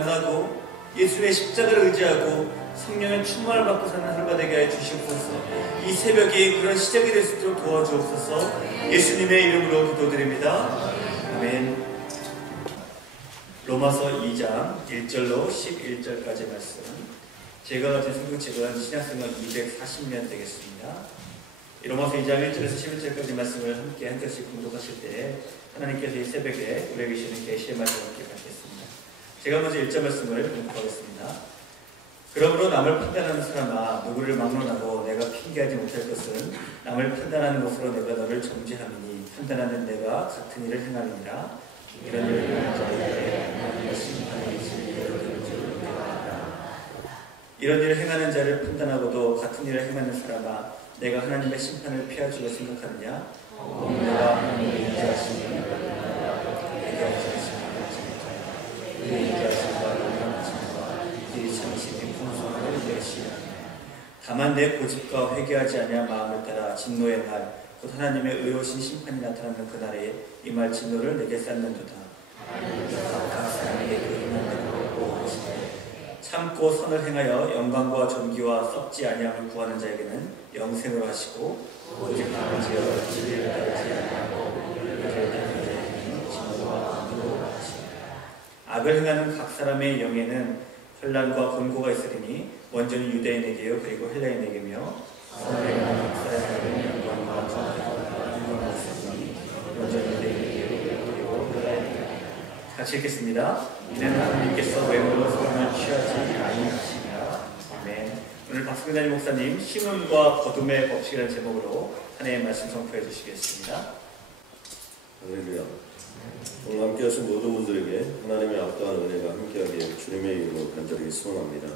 만나고 예수의 십자가를 의지하고 성령의 충만을 받고 사는 하루가 되게 하여 주시옵소서. 이 새벽이 그런 시작이 될 수 있도록 도와주옵소서. 예수님의 이름으로 기도드립니다. 아멘. 로마서 2장 1절로 11절까지 말씀. 제가 가진 성경책은 신약성경 240면 되겠습니다. 로마서 2장 1절에서 11절까지 말씀을 함께 한 절씩 공독하실 때 하나님께서 이 새벽에 우리에게 주시는 계시의 말씀을 함께 받겠습니다. 제가 먼저 1절 말씀을 공독하겠습니다. 그러므로 남을 판단하는 사람아, 누구를 막론하고 내가 핑계하지 못할 것은 남을 판단하는 것으로 내가 너를 정죄함이니 판단하는 내가 같은 일을 행함이니라. 이런 일을 행하는 자에게 하나님의 심판이 있으리니 이런 일을 행하는 자를 판단하고도 같은 일을 행하는 사람아, 내가 하나님의 심판을 피할 줄로 생각하느냐? 내가 하나님의 인자하심을 내게 하시는 그의 인자하심과 영원하심과 그의 참으심이 풍성함을 내시라. 다만 내 고집과 회개하지 아니한 마음을 따라 진노의 날, 곧 하나님의 의로우신 심판이 나타나는 그날에 임할 진노를 내게 쌓는도다. 각 사람에게 그 행한 대로 보호하시되 참고 선을 행하여 영광과 존귀와 썩지 아니함을 구하는 자에게는 영생으로 하시고, 오직 강지어 진리를 따르지 아니하고 그를 따르는 자에게는 진노와 분노로 하시니라. 악을 행하는 각 사람의 영에는 혼란과 권고가 있으리니 먼저는 유대인에게요 그리고 헬라인에게며, 선을 행하는 각 사람에게는 영광과 존귀가 있으리니 먼저는 유대인에게요 그리고 헬라인에게며. 같이 읽겠습니다. 이는 하나님께서 외모로 사람을 취하지 아니하시니라. 아멘. 오늘 박승근단임 목사님 심음과 거둠의 법칙이라는 제목으로 한 해의 말씀 선포해 주시겠습니다. 할렐루야. 오늘 함께 하신 모든 분들에게 하나님의 압도한 은혜가 함께하기에 주님의 이름으로 간절히 소원합니다.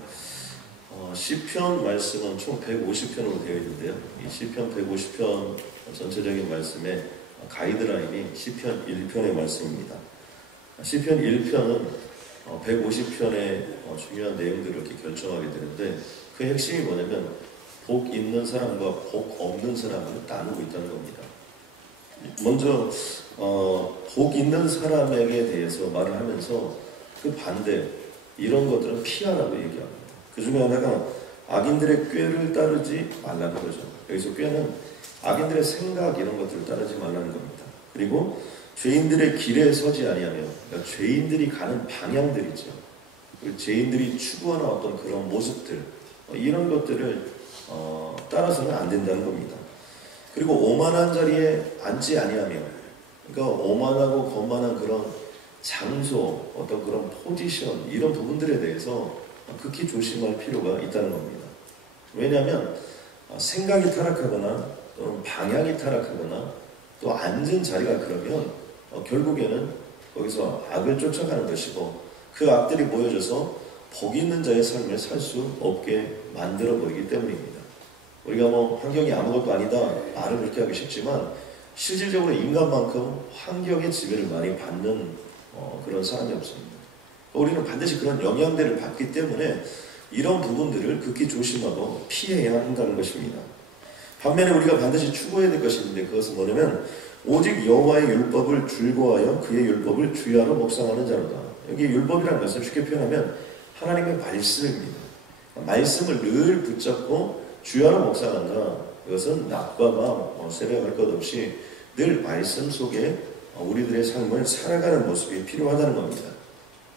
시편 말씀은 총 150편으로 되어 있는데요. 이 시편 150편 전체적인 말씀의 가이드라인이 시편 1편의 말씀입니다. 시편 1편은 150편의 중요한 내용들을 이렇게 결정하게 되는데, 그 핵심이 뭐냐면 복 있는 사람과 복 없는 사람을 나누고 있다는 겁니다. 먼저 복 있는 사람에게 대해서 말을 하면서 그 반대, 이런 것들은 피하라고 얘기합니다. 그 중에 하나가 악인들의 꾀를 따르지 말라는 거죠. 여기서 꾀는 악인들의 생각, 이런 것들을 따르지 말라는 겁니다. 그리고 죄인들의 길에 서지 아니하며, 그러니까 죄인들이 가는 방향들이죠. 그리고 죄인들이 추구하는 어떤 그런 모습들, 이런 것들을 따라서는 안 된다는 겁니다. 그리고 오만한 자리에 앉지 아니하며, 그러니까 오만하고 거만한 그런 장소, 어떤 그런 포지션, 이런 부분들에 대해서 극히 조심할 필요가 있다는 겁니다. 왜냐하면 생각이 타락하거나 또는 방향이 타락하거나 또 앉은 자리가 그러면 결국에는 거기서 악을 쫓아가는 것이고, 그 악들이 모여져서 복 있는 자의 삶을 살 수 없게 만들어버리기 때문입니다. 우리가 환경이 아무것도 아니다 말을 그렇게 하기 쉽지만, 실질적으로 인간만큼 환경의 지배를 많이 받는 그런 사람이 없습니다. 우리는 반드시 그런 영향들을 받기 때문에 이런 부분들을 극히 조심하고 피해야 한다는 것입니다. 반면에 우리가 반드시 추구해야 될 것이 있는데, 그것은 뭐냐면 오직 여호와의 율법을 즐거워하여 그의 율법을 주야로 묵상하는 자로다. 여기 율법이라는 것을 쉽게 표현하면 하나님의 말씀입니다. 말씀을 늘 붙잡고 주야로 묵상한다. 이것은 낮과 밤 새벽할 것 없이 늘 말씀 속에 우리들의 삶을 살아가는 모습이 필요하다는 겁니다.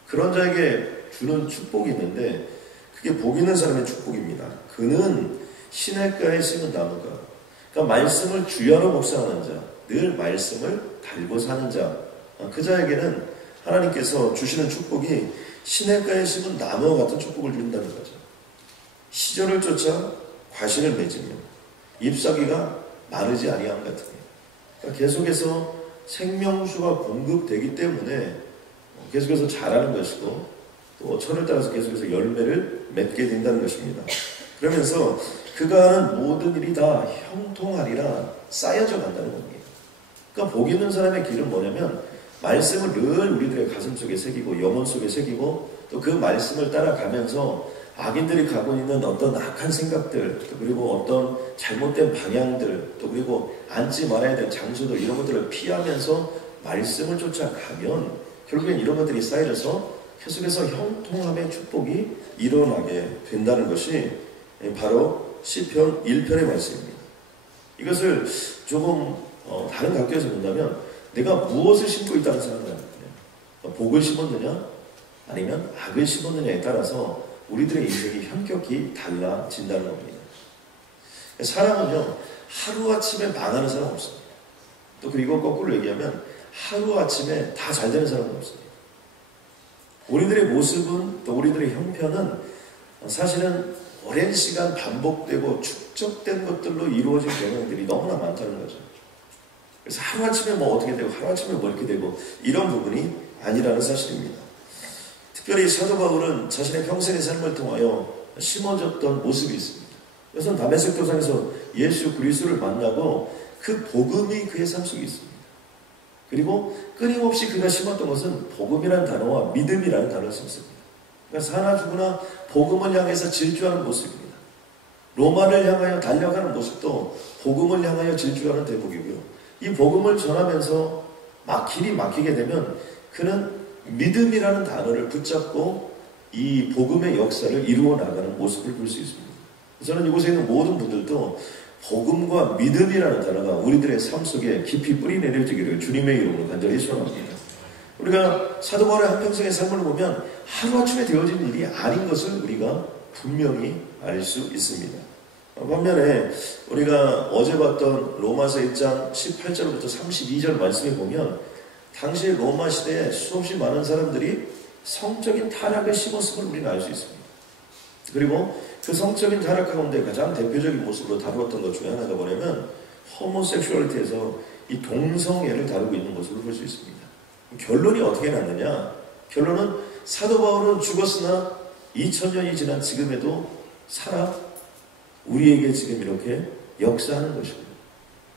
그런 자에게 주는 축복이 있는데, 그게 복 있는 사람의 축복입니다. 그는 시냇가에 심은 나무가, 그러니까 말씀을 주야로 묵상하는 자, 늘 말씀을 달고 사는 자, 그 자에게는 하나님께서 주시는 축복이 시냇가에 심은 나무와 같은 축복을 준다는 거죠. 시절을 쫓아 과실을 맺으며 잎사귀가 마르지 아니함 같은 거예요. 그러니까 계속해서 생명수가 공급되기 때문에 계속해서 자라는 것이고, 또 철을 따라서 계속해서 열매를 맺게 된다는 것입니다. 그러면서 그가 하는 모든 일이 다 형통하리라 쌓여져 간다는 겁니다. 그러니까 복 있는 사람의 길은 뭐냐면 말씀을 늘 우리들의 가슴 속에 새기고 영혼 속에 새기고, 또 그 말씀을 따라가면서 악인들이 가고 있는 어떤 악한 생각들, 또 그리고 어떤 잘못된 방향들, 또 그리고 앉지 말아야 될 장소들, 이런 것들을 피하면서 말씀을 쫓아가면 결국엔 이런 것들이 쌓여져서 계속해서 형통함의 축복이 일어나게 된다는 것이 바로 시편 1편의 말씀입니다. 이것을 조금 다른 각도에서 본다면 내가 무엇을 심고 있다는 생각을 복을 심었느냐 아니면 악을 심었느냐에 따라서 우리들의 인생이 현격히 달라진다는 겁니다. 사람은요 하루아침에 망하는 사람 없습니다. 또 그리고 거꾸로 얘기하면 하루아침에 다 잘 되는 사람은 없습니다. 우리들의 모습은 또 우리들의 형편은 사실은 오랜 시간 반복되고 축적된 것들로 이루어진 경향들이 너무나 많다는 거죠. 그래서 하루아침에 뭐 어떻게 되고 하루아침에 뭐 이렇게 되고 이런 부분이 아니라는 사실입니다. 특별히 사도 바울은 자신의 평생의 삶을 통하여 심어졌던 모습이 있습니다. 그래서 다메섹 도상에서 예수 그리스도를 만나고 그 복음이 그의 삶 속에 있습니다. 그리고 끊임없이 그가 심었던 것은 복음이라는 단어와 믿음이라는 단어를 썼습니다. 그러니까 사나 죽으나 복음을 향해서 질주하는 모습입니다. 로마를 향하여 달려가는 모습도 복음을 향하여 질주하는 대목이고요. 이 복음을 전하면서 길이 막히게 되면 그는 믿음이라는 단어를 붙잡고 이 복음의 역사를 이루어 나가는 모습을 볼 수 있습니다. 저는 이곳에 있는 모든 분들도 복음과 믿음이라는 단어가 우리들의 삶 속에 깊이 뿌리 내려지기를 주님의 이름으로 간절히 소원합니다. 우리가 사도 바울의 한평생의 삶을 보면 하루아침에 되어진 일이 아닌 것을 우리가 분명히 알 수 있습니다. 반면에 우리가 어제 봤던 로마서 1장 18절부터 32절 말씀에 보면 당시 로마 시대에 수없이 많은 사람들이 성적인 타락을 심었음을 우리는 알 수 있습니다. 그리고 그 성적인 타락 가운데 가장 대표적인 모습으로 다루었던 것 중에 하나가 뭐냐면 호모섹슈얼리티에서 이 동성애를 다루고 있는 모습을 볼 수 있습니다. 결론이 어떻게 났느냐? 결론은 사도 바울은 죽었으나 2000년이 지난 지금에도 살아 우리에게 지금 이렇게 역사하는 것이고요.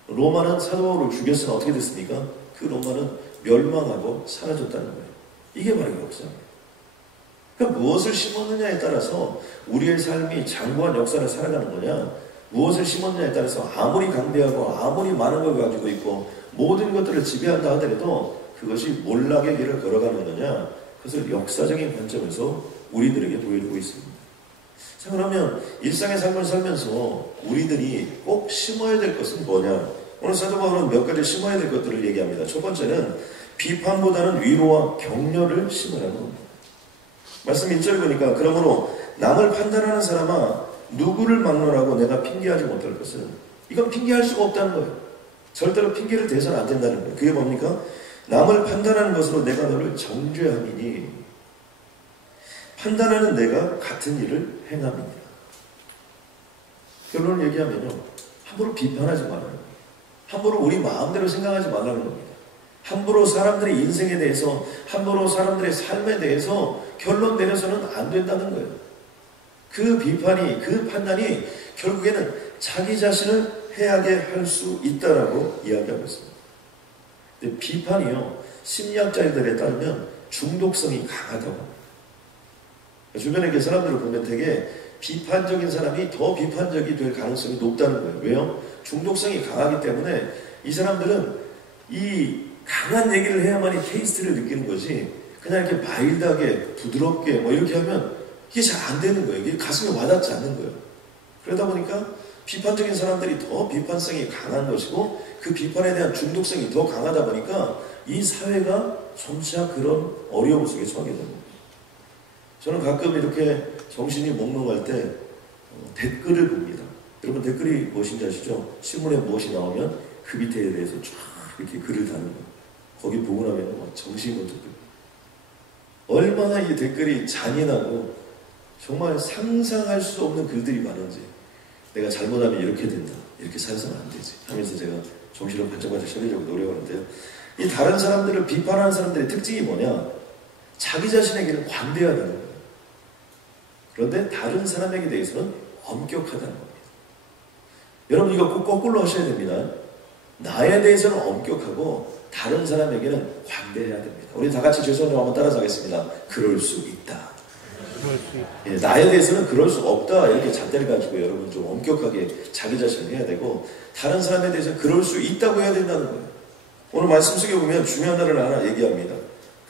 로마는 사도 바울을 죽였으나 어떻게 됐습니까? 그 로마는 멸망하고 사라졌다는 거예요. 이게 바로 역사입니다. 그러니까 무엇을 심었느냐에 따라서 우리의 삶이 장구한 역사를 살아가는 거냐, 무엇을 심었느냐에 따라서 아무리 강대하고 아무리 많은 걸 가지고 있고 모든 것들을 지배한다 하더라도 그것이 몰락의 길을 걸어가는 거냐, 그것을 역사적인 관점에서 우리들에게 보여주고 있습니다. 자, 그러면 일상의 삶을 살면서 우리들이 꼭 심어야 될 것은 뭐냐? 오늘 사도 바울은 몇 가지 심어야 될 것들을 얘기합니다. 첫 번째는 비판보다는 위로와 격려를 심으라는 겁니다. 말씀 1절에 보니까 그러므로 남을 판단하는 사람아 누구를 막론하고 내가 핑계하지 못할 것은, 이건 핑계할 수가 없다는 거예요. 절대로 핑계를 대서는 안 된다는 거예요. 그게 뭡니까? 남을 판단하는 것으로 내가 너를 정죄함이니 판단하는 내가 같은 일을 행함이니라. 결론을 얘기하면요, 함부로 비판하지 말라는 거예요. 함부로 우리 마음대로 생각하지 말라는 겁니다. 함부로 사람들의 인생에 대해서, 함부로 사람들의 삶에 대해서 결론 내려서는 안 된다는 거예요. 그 비판이, 그 판단이 결국에는 자기 자신을 해하게 할 수 있다라고 이야기하고 있습니다. 근데 비판이요, 심리학자들에 따르면 중독성이 강하다고 합니다. 주변에 이렇게 사람들을 보면 되게 비판적인 사람이 더 비판적이 될 가능성이 높다는 거예요. 왜요? 중독성이 강하기 때문에 이 사람들은 이 강한 얘기를 해야만이 테이스트를 느끼는 거지, 그냥 이렇게 마일드하게 부드럽게 뭐 이렇게 하면 이게 잘 안 되는 거예요. 이게 가슴에 와닿지 않는 거예요. 그러다 보니까 비판적인 사람들이 더 비판성이 강한 것이고 그 비판에 대한 중독성이 더 강하다 보니까 이 사회가 점차 그런 어려움 속에 처하게 됩니다. 저는 가끔 이렇게 정신이 몽롱할 때 댓글을 봅니다. 여러분 댓글이 무엇인지 아시죠? 신문에 무엇이 나오면 그 밑에 대해서 쫙 이렇게 글을 다는 거예요. 거기 보고 나면 정신이 먼저 들어요. 얼마나 이 댓글이 잔인하고 정말 상상할 수 없는 글들이 많은지, 내가 잘못하면 이렇게 된다, 이렇게 살아서는 안 되지 하면서 제가 정신을 반짝반짝 차리려고 노력하는데요. 이 다른 사람들을 비판하는 사람들의 특징이 뭐냐? 자기 자신에게는 관대하다는 거예요. 그런데 다른 사람에게 대해서는 엄격하다는 겁니다. 여러분 이거 꼭 거꾸로 하셔야 됩니다. 나에 대해서는 엄격하고 다른 사람에게는 관대해야 됩니다. 우리 다 같이 죄송해요 한번 따라서 하겠습니다. 그럴 수 있다. 예, 나에 대해서는 그럴 수 없다, 이렇게 잣대를 가지고 여러분 좀 엄격하게 자기 자신을 해야 되고, 다른 사람에 대해서 그럴 수 있다고 해야 된다는 거예요. 오늘 말씀 속에 보면 중요한 단어를 하나 얘기합니다.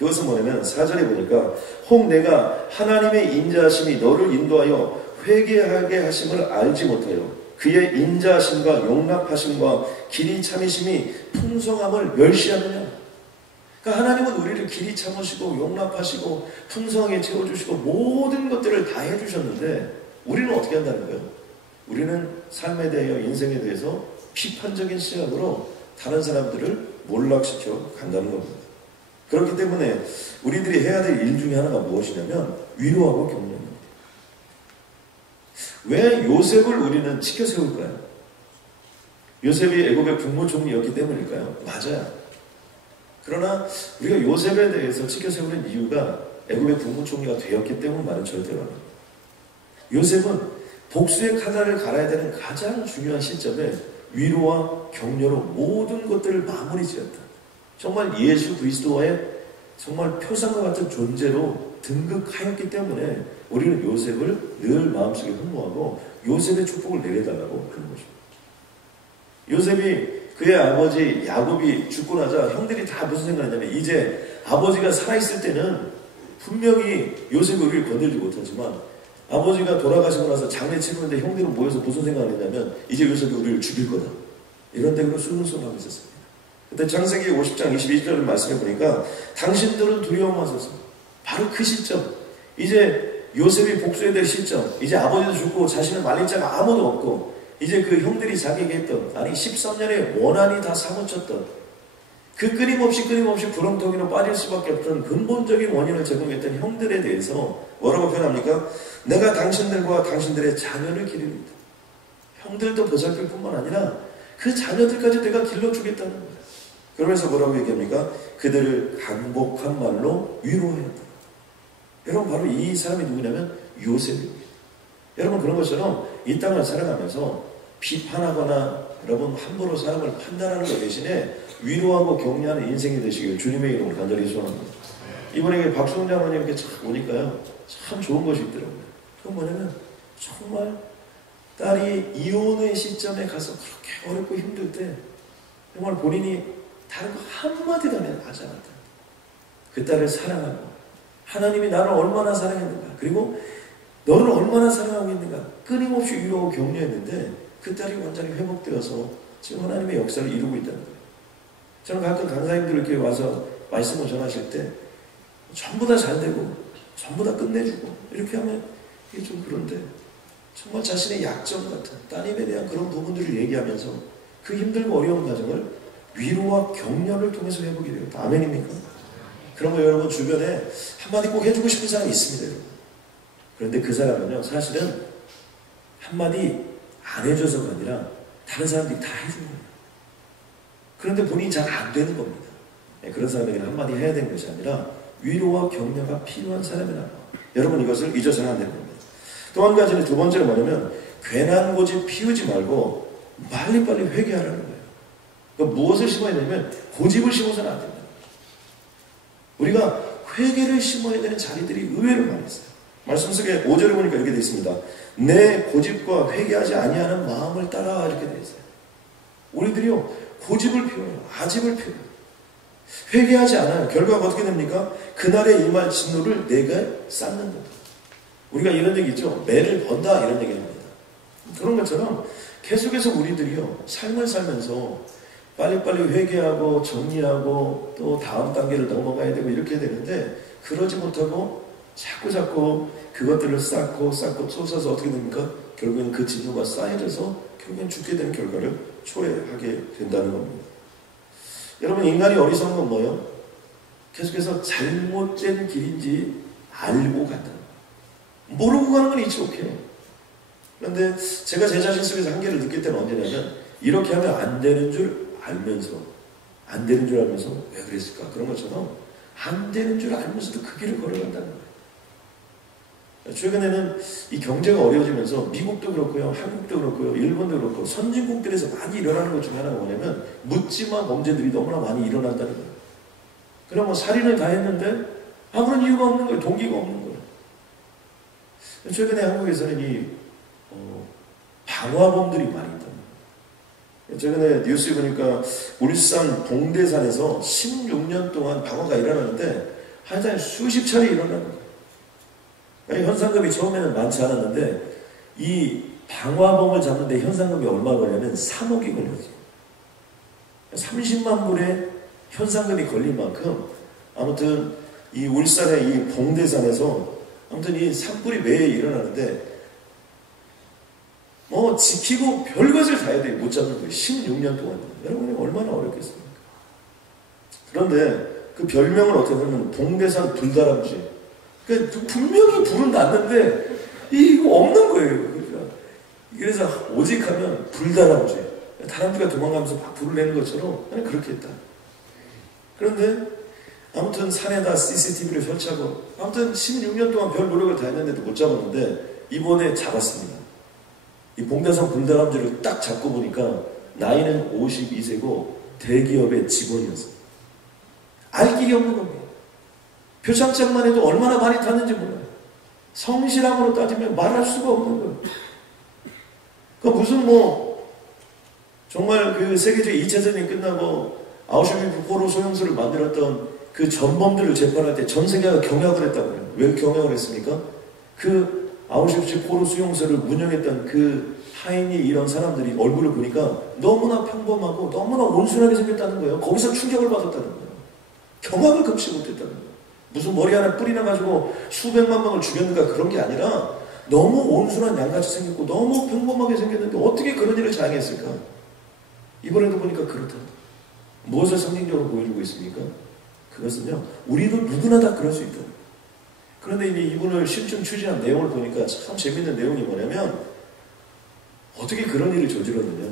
그것은 뭐냐면 4절에 보니까 혹 내가 하나님의 인자하심이 너를 인도하여 회개하게 하심을 알지 못하여 그의 인자하심과 용납하심과 길이 참으심이 풍성함을 멸시하느냐. 그러니까 하나님은 우리를 길이 참으시고 용납하시고 풍성하게 채워주시고 모든 것들을 다 해주셨는데 우리는 어떻게 한다는 거예요? 우리는 삶에 대하여 인생에 대해서 비판적인 시각으로 다른 사람들을 몰락시켜 간다는 겁니다. 그렇기 때문에 우리들이 해야 될 일 중에 하나가 무엇이냐면 위로하고 격려입니다. 왜 요셉을 우리는 지켜 세울까요? 요셉이 애굽의 국무총리였기 때문일까요? 맞아요. 그러나 우리가 요셉에 대해서 지켜 세우는 이유가 애굽의 국무총리가 되었기 때문만은 절대로 아닙니다. 요셉은 복수의 칼날을 갈아야 되는 가장 중요한 시점에 위로와 격려로 모든 것들을 마무리 지었다. 정말 예수 그리스도와의 정말 표상과 같은 존재로 등극하였기 때문에 우리는 요셉을 늘 마음속에 흠모하고 요셉의 축복을 내려달라고 그런 것입니다. 요셉이 그의 아버지 야곱이 죽고 나자 형들이 다 무슨 생각했냐면 이제 아버지가 살아있을 때는 분명히 요셉이 우리를 건들지 못하지만 아버지가 돌아가시고 나서 장례 치르는데 형들은 모여서 무슨 생각을 했냐면 이제 요셉이 우리를 죽일 거다. 이런 데로 술술하고 있었습니다. 그때 창세기 50장 22절을 말씀해 보니까 당신들은 두려워하소서. 바로 그 시점, 이제 요셉이 복수해야 될 시점, 이제 아버지도 죽고 자신을 말릴 자가 아무도 없고 이제 그 형들이 자기에게 했던 13년의 원한이 다 사무쳤던 그 끊임없이 구렁텅이로 빠질 수밖에 없던 근본적인 원인을 제공했던 형들에 대해서 뭐라고 표현합니까? 내가 당신들과 당신들의 자녀를 기르리다. 형들도 보살필 뿐만 아니라 그 자녀들까지 내가 길러주겠다는 거예요. 그러면서 뭐라고 얘기합니까? 그들을 강복한 말로 위로해야 한다. 여러분 바로 이 사람이 누구냐면 요셉입니다. 여러분 그런 것처럼 이 땅을 살아가면서 비판하거나 여러분 함부로 사람을 판단하는 것 대신에 위로하고 격려하는 인생이 되시길 주님의 이름으로 간절히 소원합니다. 이번에 박수홍 장로님께 참 보니까요 참 좋은 것이 있더라고요. 그건 뭐냐면 정말 딸이 이혼의 시점에 가서 그렇게 어렵고 힘들 때 정말 본인이 다른 거 한마디도 안 하지 않았다. 그 딸을 사랑하고 하나님이 나를 얼마나 사랑했는가 그리고 너를 얼마나 사랑하고 있는가 끊임없이 위로하고 격려했는데 그 딸이 완전히 회복되어서 지금 하나님의 역사를 이루고 있다는 거예요. 저는 가끔 강사님들 이렇게 와서 말씀을 전하실 때 전부 다 잘되고 전부 다 끝내주고 이렇게 하면 이게 좀 그런데 정말 자신의 약점 같은 따님에 대한 그런 부분들을 얘기하면서 그 힘들고 어려운 과정을 위로와 격려를 통해서 회복이 돼요. 아멘입니까? 그러면 여러분 주변에 한마디 꼭 해주고 싶은 사람이 있습니다. 여러분. 그런데 그 사람은요 사실은 한마디 안 해줘서가 아니라 다른 사람들이 다 해주는 거예요. 그런데 본인이 잘 안 되는 겁니다. 그런 사람에게는 한마디 해야 되는 것이 아니라 위로와 격려가 필요한 사람이라고. 여러분 이것을 잊어서는 안 되는 겁니다. 또 한 가지는 두 번째로 뭐냐면 괜한 고집 피우지 말고 빨리빨리 회개하라는 거예요. 그러니까 무엇을 심어야 되냐면 고집을 심어서는 안 된다. 우리가 회개를 심어야 되는 자리들이 의외로 많이 있어요. 말씀 속에 5절에 보니까 이렇게 되어 있습니다. 내 고집과 회개하지 아니하는 마음을 따라 이렇게 되어 있어요. 우리들이요 고집을 피워요. 아집을 피워요. 회개하지 않아요. 결과가 어떻게 됩니까? 그날에 임할 진노를 내가 쌓는 거다. 우리가 이런 얘기 있죠. 매를 번다 이런 얘기 합니다. 그런 것처럼 계속해서 우리들이요 삶을 살면서 빨리빨리 회개하고 정리하고 또 다음 단계를 넘어가야 되고 이렇게 되는데 그러지 못하고 자꾸 그것들을 쌓고 쏟아서 어떻게 됩니까? 결국에는 그 진노가 쌓여져서 결국엔 죽게 되는 결과를 초래하게 된다는 겁니다. 여러분 인간이 어리석은 건 뭐예요? 계속해서 잘못된 길인지 알고 간다는 거예요. 모르고 가는 건 이치 오케이. 그런데 제가 제 자신 속에서 한계를 느낄 때는 언제냐면 이렇게 하면 안 되는 줄 알면서 왜 그랬을까? 그런 것처럼 안 되는 줄 알면서도 그 길을 걸어간다는 거예요. 최근에는 이 경제가 어려워지면서 미국도 그렇고요, 한국도 그렇고요, 일본도 그렇고 선진국들에서 많이 일어나는 것 중에 하나가 뭐냐면 묻지마 범죄들이 너무나 많이 일어난다는 거예요. 그럼 뭐 살인을 다 했는데 아무런 이유가 없는 거예요. 동기가 없는 거예요. 최근에 한국에서는 이 방화범들이 많이 있다. 최근에 뉴스에 보니까 울산 봉대산에서 16년 동안 방화가 일어나는데 한 달에 수십 차례 일어나는 거예요. 그러니까 현상금이 처음에는 많지 않았는데 이 방화범을 잡는데 현상금이 얼마 걸냐면 3억이 걸렸어요. 30만 불의 현상금이 걸린 만큼 아무튼 이 울산의 이 봉대산에서 아무튼 이 산불이 매일 일어나는데 지키고 별것을 다 해야 돼요. 못 잡는 거예요. 16년 동안. 여러분이 얼마나 어렵겠습니까? 그런데 그 별명을 어떻게 보면 봉대산 불다람쥐. 그러니까 분명히 불은 났는데 이거 없는 거예요. 그래서 오직 하면 불다람쥐. 다람쥐가 도망가면서 막 불을 내는 것처럼 그렇게 했다. 그런데 아무튼 산에다 CCTV를 설치하고 아무튼 16년 동안 별 노력을 다 했는데도 못 잡았는데 이번에 잡았습니다. 이 봉대산 불다람쥐를 딱 잡고 보니까 나이는 52세고 대기업의 직원이었어요. 알 길이 없는 겁니다. 표창장만 해도 얼마나 많이 탔는지 몰라요. 성실함으로 따지면 말할 수가 없는 거예요. 그 무슨 정말 그 세계적 2차전이 끝나고 아우슈비츠 포로 소형소를 만들었던 그 전범들을 재판할 때 전 세계가 경악을 했다고요. 왜 경악을 했습니까? 그 아우슈비츠 포로 수용소를 운영했던 그 하인이 이런 사람들이 얼굴을 보니까 너무나 평범하고 너무나 온순하게 생겼다는 거예요. 거기서 충격을 받았다는 거예요. 경악을 금치 못했다는 거예요. 무슨 머리 하나 뿌리나 가지고 수백만 명을 죽였는가 그런 게 아니라 너무 온순한 양같이 생겼고 너무 평범하게 생겼는데 어떻게 그런 일을 자행했을까? 이번에도 보니까 그렇다. 무엇을 상징적으로 보여주고 있습니까? 그것은요, 우리도 누구나 다 그럴 수 있다. 그런데 이제 이분을 실증 추진한 내용을 보니까 참 재밌는 내용이 뭐냐면 어떻게 그런 일을 저질렀느냐.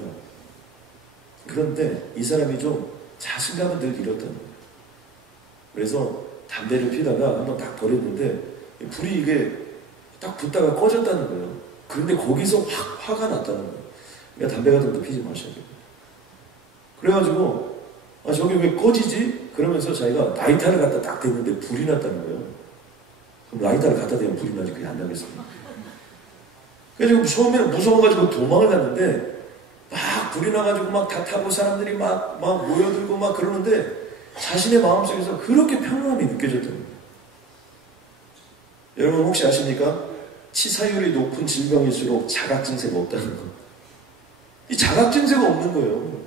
그런데 이 사람이 좀 자신감을 늘 잃었다는 거예요. 그래서 담배를 피다가 한번 딱 버렸는데 불이 이게 딱 붙다가 꺼졌다는 거예요. 그런데 거기서 확 화가 났다는 거예요. 그러니까 담배 같은 것도 피지 마셔야 돼요. 그래가지고 저기 왜 꺼지지? 그러면서 자기가 라이터를 갖다 딱 댔는데 불이 났다는 거예요. 그럼 라이터를 갖다 대면 불이 나지 그게 안 나겠습니까? 그래서 처음에는 무서워가지고 도망을 갔는데 막 불이 나가지고 막 다 타고 사람들이 막 모여들고 막 그러는데 자신의 마음속에서 그렇게 평안함이 느껴졌다는 거예요. 여러분 혹시 아십니까? 치사율이 높은 질병일수록 자각증세가 없다는 거. 이 자각증세가 없는 거예요.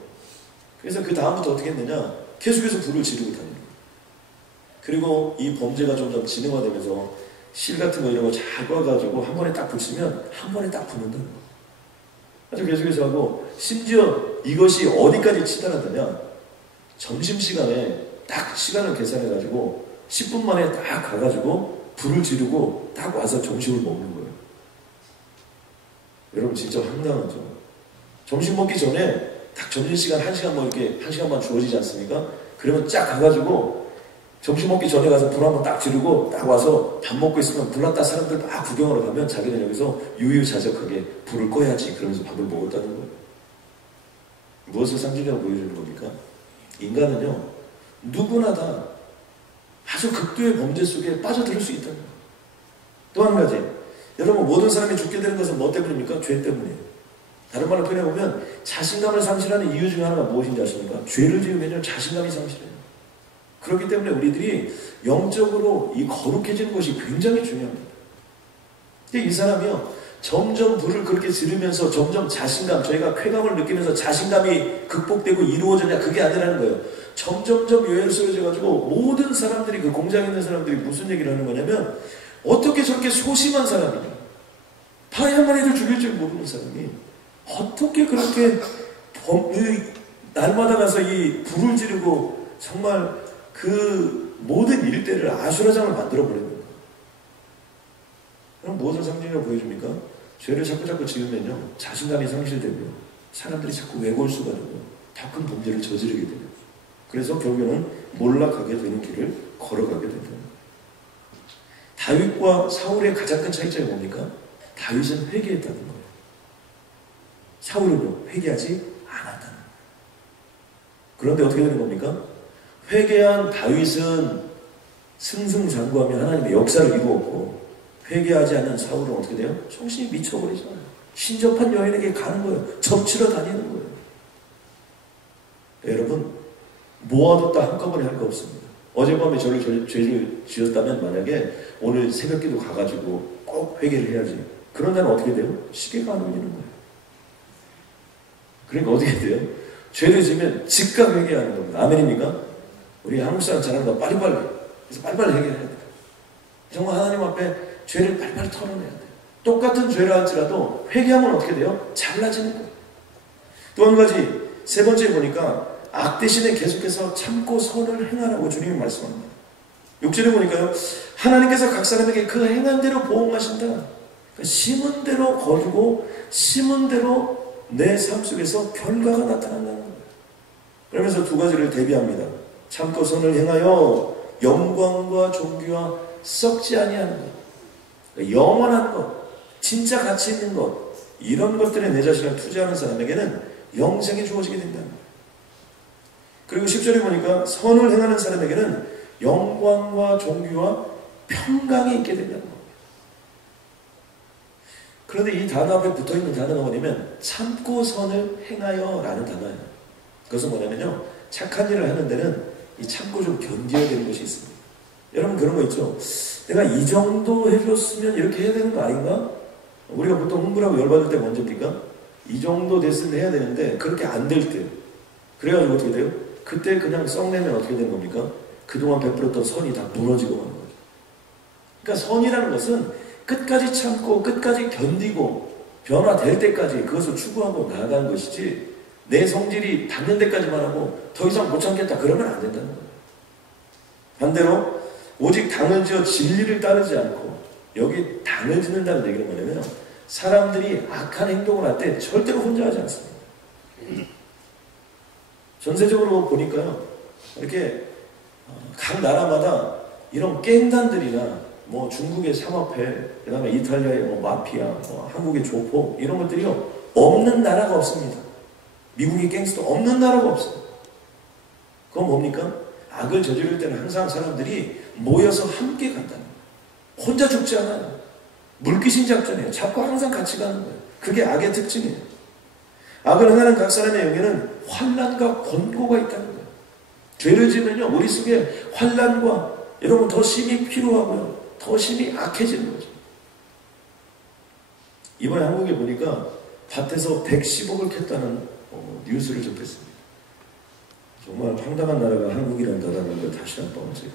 그래서 그 다음부터 어떻게 했느냐? 계속해서 불을 지르고 다니는 거예요. 그리고 이 범죄가 점점 진행화되면서 실 같은 거 이런 거 잘 와가지고 한 번에 딱 붙이면 한 번에 딱 붙는다는 거예요. 아주 계속해서 하고 심지어 이것이 어디까지 치달았느냐? 점심시간에 딱 시간을 계산해가지고 10분 만에 딱 가가지고 불을 지르고 딱 와서 점심을 먹는 거예요. 여러분 진짜 황당하죠? 점심 먹기 전에 딱 점심시간 1시간 이렇게 1시간만 주어지지 않습니까? 그러면 쫙 가가지고 점심 먹기 전에 가서 불 한번 딱 지르고 딱 와서 밥 먹고 있으면 불났다 사람들 막 구경하러 가면 자기는 여기서 유유자적하게 불을 꺼야지 그러면서 밥을 먹었다는 거예요. 무엇을 상징적으로 보여주는 겁니까? 인간은요 누구나 다 아주 극도의 범죄 속에 빠져들 수 있다는 거예요. 또 한 가지 여러분 모든 사람이 죽게 되는 것은 뭐 때문입니까? 죄 때문이에요. 다른 말로 표현해보면 자신감을 상실하는 이유 중에 하나가 무엇인지 아십니까? 죄를 지으면 자신감이 상실해요. 그렇기 때문에 우리들이 영적으로 이 거룩해지는 것이 굉장히 중요합니다. 근데 이 사람이요 점점 불을 그렇게 지르면서 점점 자신감, 저희가 쾌감을 느끼면서 자신감이 극복되고 이루어졌냐 그게 아니라는 거예요. 점점점 요해를 쏘여져가지고 모든 사람들이 그 공장에 있는 사람들이 무슨 얘기를 하는 거냐면 어떻게 저렇게 소심한 사람이 파리 한 마리를 죽일 줄 모르는 사람이 어떻게 그렇게 날마다 가서 이 불을 지르고 정말 그 모든 일대를 아수라장을 만들어버리는 거예요. 그럼 무엇을 상징적으로 보여줍니까? 죄를 자꾸 지으면요 자신감이 상실되고요 사람들이 자꾸 외골수가 되고요 더 큰 범죄를 저지르게 돼요. 그래서 결국에는 몰락하게 되는 길을 걸어가게 된다. 다윗과 사울의 가장 큰 차이점이 뭡니까? 다윗은 회개했다는 거예요. 사울은요 회개하지 않았다는 거예요. 그런데 어떻게 되는 겁니까? 회개한 다윗은 승승장구하며 하나님의 역사를 이루었고 회개하지 않는 사울은 어떻게 돼요? 정신이 미쳐버리잖아요. 신접한 여인에게 가는 거예요. 점치러 다니는 거예요. 여러분 모아뒀다 한꺼번에 할 거 없습니다. 어젯밤에 죄를 지었다면 만약에 오늘 새벽기도 가가지고 꼭 회개를 해야지. 그런 날은 어떻게 돼요? 시계가 안 울리는 거예요. 그러니까 어떻게 돼요? 죄를 지면 즉각 회개하는 겁니다. 아멘입니까? 우리 한국 사람 잘하는 거 빨리빨리. 그래서 빨리빨리 회개해야 돼요. 정말 하나님 앞에 죄를 빨리빨리 털어내야 돼요. 똑같은 죄를 할지라도 회개하면 어떻게 돼요? 잘라지는 거예요. 또 한 가지, 세 번째 보니까 악 대신에 계속해서 참고 선을 행하라고 주님이 말씀합니다. 6절에 보니까요, 하나님께서 각 사람에게 그 행한 대로 보응하신다. 그러니까 심은 대로 거두고 심은 대로 내 삶 속에서 결과가 나타난다는 거예요. 그러면서 두 가지를 대비합니다. 참고 선을 행하여 영광과 존귀와 썩지 아니하는 것, 그러니까 영원한 것, 진짜 가치 있는 것, 이런 것들에 내 자신을 투자하는 사람에게는 영생이 주어지게 된다는 거예요. 그리고 10절에 보니까 선을 행하는 사람에게는 영광과 존귀와 평강이 있게 된다는 거예요. 그런데 이 단어 앞에 붙어있는 단어가 뭐냐면 참고 선을 행하여 라는 단어예요. 그것은 뭐냐면요, 착한 일을 하는 데는 이 참고 좀 견뎌야 되는 것이 있습니다. 여러분 그런 거 있죠? 내가 이 정도 해줬으면 이렇게 해야 되는 거 아닌가? 우리가 보통 흥분하고 열받을 때 언제입니까? 이 정도 됐으면 해야 되는데 그렇게 안 될 때, 그래가지고 어떻게 돼요? 그때 그냥 썩내면 어떻게 되는 겁니까? 그동안 베풀었던 선이 다 무너지고 가는 거죠. 그러니까 선이라는 것은 끝까지 참고 끝까지 견디고 변화될 때까지 그것을 추구하고 나아가는 것이지, 내 성질이 닿는 데까지만 하고 더 이상 못 참겠다 그러면 안 된다는 거예요. 반대로 오직 당을 지어 진리를 따르지 않고, 여기 당을 짓는다는 얘기는 뭐냐면 사람들이 악한 행동을 할 때 절대로 혼자 하지 않습니다. 전세적으로 보니까요, 이렇게 각 나라마다 이런 깽단들이나 뭐 중국의 삼합회, 그 다음에 이탈리아의 뭐 마피아, 뭐 한국의 조폭, 이런 것들이요 없는 나라가 없습니다. 미국의 갱스터 없는 나라가 없어요. 그건 뭡니까? 악을 저지를 때는 항상 사람들이 모여서 함께 간다는 거예요. 혼자 죽지 않아요. 물귀신 작전이에요. 잡고 항상 같이 가는 거예요. 그게 악의 특징이에요. 악을 행하는 각 사람의 영에는 환난과 권고가 있다는 거예요. 죄를 지으면요, 우리 속에 환난과 여러분 더 심히 필요하고요, 더 심히 악해지는 거죠. 이번에 한국에 보니까 밭에서 110억을 캤다는 뉴스를 접했습니다. 정말 황당한 나라가 한국이라는 나라는 걸 다시 한번 제가,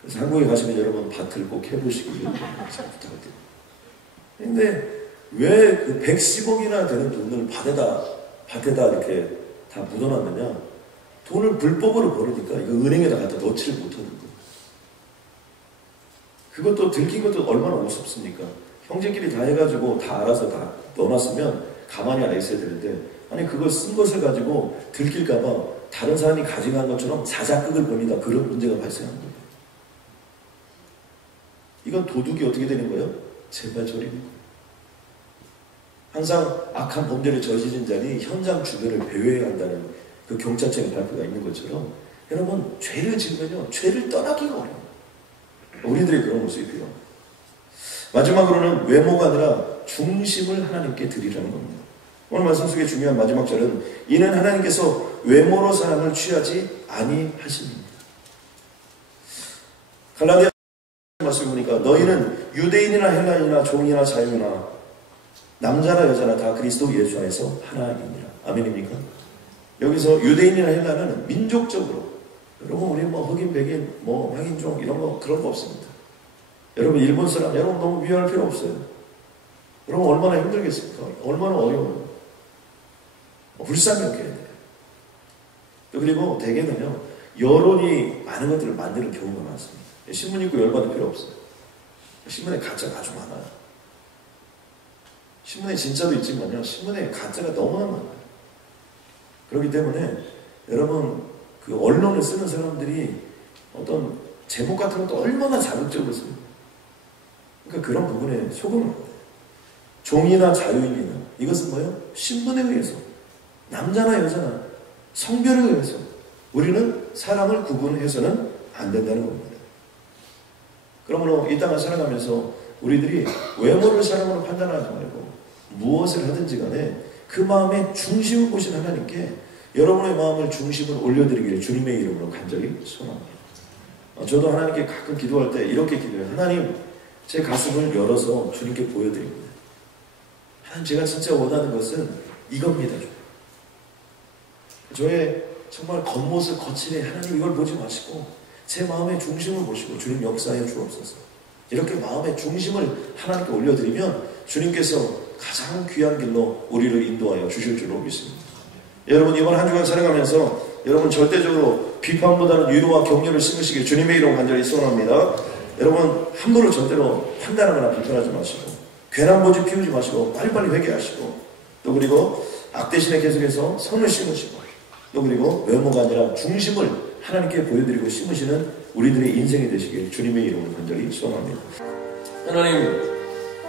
그래서 한국에 가시면 여러분 밭을 꼭 해보시길 부탁드립니다. 근데 왜 그 110억이나 되는 돈을 밭에다 이렇게 다 묻어놨느냐? 돈을 불법으로 벌으니까 이거 은행에다 갖다 넣지를 못하는 거예요. 그것도 들킨 것도 얼마나 우습습니까? 형제끼리 다 해가지고 다 알아서 다 넣어놨으면 가만히 안 있어야 되는데, 아니 그걸 쓴 것을 가지고 들킬까봐 다른 사람이 가져간 것처럼 자작극을 벌이다, 그런 문제가 발생한 거예요. 이건 도둑이 어떻게 되는 거예요? 재발절이는 거예요. 항상 악한 범죄를 저지른 자니 현장 주변을 배회해야 한다는 그 경찰청의 발표가 있는 것처럼, 여러분 죄를 지으면요 죄를 떠나기가 어려워요. 우리들의 그런 모습이 필요합니다. 마지막으로는 외모가 아니라 중심을 하나님께 드리라는 겁니다. 오늘 말씀 속의 중요한 마지막 절은 이는 하나님께서 외모로 사람을 취하지 아니하십니다. 갈라디아 말씀 보니까 너희는 유대인이나 헬라인이나 종이나 자유나 남자나 여자나 다 그리스도 예수 안에서 하나이니라. 아멘입니까? 여기서 유대인이나 헬라는 민족적으로, 여러분 우리 뭐 흑인, 백인, 뭐 황인종 이런 거 그런 거 없습니다. 여러분 일본 사람 여러분 너무 미워할 필요 없어요. 여러분 얼마나 힘들겠습니까? 얼마나 어려워요. 불쌍히 여겨야 돼요. 그리고 대개는요 여론이 많은 것들을 만드는 경우가 많습니다. 신문 읽고 열받을 필요 없어요. 신문에 가짜가 아주 많아요. 신문에 진짜도 있지만요, 신문에 가짜가 너무나 많아요. 그렇기 때문에 여러분 그 언론을 쓰는 사람들이 어떤 제목 같은 것도 얼마나 자극적으로 씁니다. 그러니까 그런 부분에 속으면 안 돼요. 종이나 자유인이나 이것은 뭐예요? 신분에 의해서, 남자나 여자나 성별에 의해서 우리는 사람을 구분해서는 안 된다는 겁니다. 그러므로 이 땅을 살아가면서 우리들이 외모를 사람으로 판단하지 말고 무엇을 하든지 간에 그 마음의 중심을 보신 하나님께 여러분의 마음을 중심을 올려드리기를 주님의 이름으로 간절히 소원합니다. 저도 하나님께 가끔 기도할 때 이렇게 기도해요. 하나님, 제 가슴을 열어서 주님께 보여드립니다. 하나님, 제가 진짜 원하는 것은 이겁니다. 저의 정말 겉모습 거칠에 하나님 이걸 보지 마시고 제 마음의 중심을 보시고 주님 역사해 주옵소서. 이렇게 마음의 중심을 하나님께 올려드리면 주님께서 가장 귀한 길로 우리를 인도하여 주실 줄로 믿습니다. 여러분, 이번 한 주간 살아가면서 여러분 절대적으로 비판보다는 위로와 격려를 심으시길 주님의 이름 간절히 소원합니다. 여러분, 함부로 절대로 판단하거나 비판하지 마시고 괜한 고집 피우지 마시고 빨리빨리 회개하시고, 또 그리고 악 대신에 계속해서 선을 심으시고, 또 그리고 외모가 아니라 중심을 하나님께 보여드리고 심으시는 우리들의 인생이 되시길 주님의 이름으로 간절히 소원합니다. 하나님,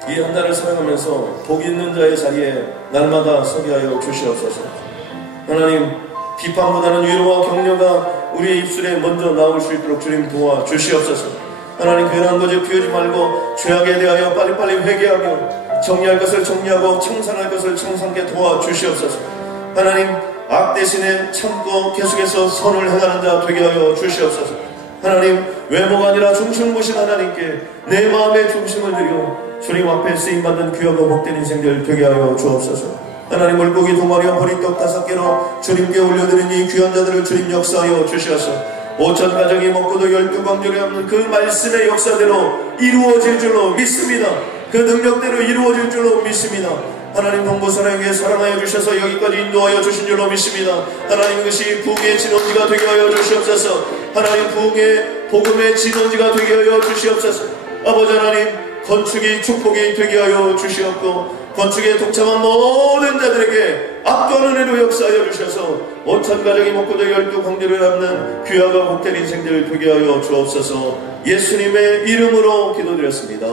이 한 달을 살아가면서 복 있는 자의 자리에 날마다 서게 하여 주시옵소서. 하나님, 비판보다는 위로와 격려가 우리의 입술에 먼저 나올 수 있도록 주님 도와 주시옵소서. 하나님, 괜한 고집 피우지 말고 죄악에 대하여 빨리빨리 회개하고 정리할 것을 정리하고 청산할 것을 청산케 도와 주시옵소서. 하나님, 악 대신에 참고 계속해서 선을 행하는 자 되게 하여 주시옵소서. 하나님, 외모가 아니라 중심을 보신 하나님께 내 마음의 중심을 드리고 주님 앞에 쓰임받는 귀하고 복된 인생들 되게 하여 주옵소서. 하나님, 물고기 2마리와 보리떡 5개로 주님께 올려드린 이 귀한 자들을 주님 역사하여 주시옵소서. 5천 가정이 먹고도 12광절이 없는 그 말씀의 역사대로 이루어질 줄로 믿습니다. 그 능력대로 이루어질 줄로 믿습니다. 하나님, 동부사랑에게 사랑하여 주셔서 여기까지 인도하여 주신 줄로 믿습니다. 하나님, 이것이 부흥의 진원지가 되게 하여 주시옵소서. 하나님, 부흥의 복음의 진원지가 되게 하여 주시옵소서. 아버지 하나님, 건축이 축복이 되게 하여 주시옵고 건축에 동참한 모든 자들에게 압도하는 애로 역사하여 주셔서 5천 가정이 먹고도 12광절을 남는 귀하고 복된 인생들 되게 하여 주옵소서. 예수님의 이름으로 기도드렸습니다.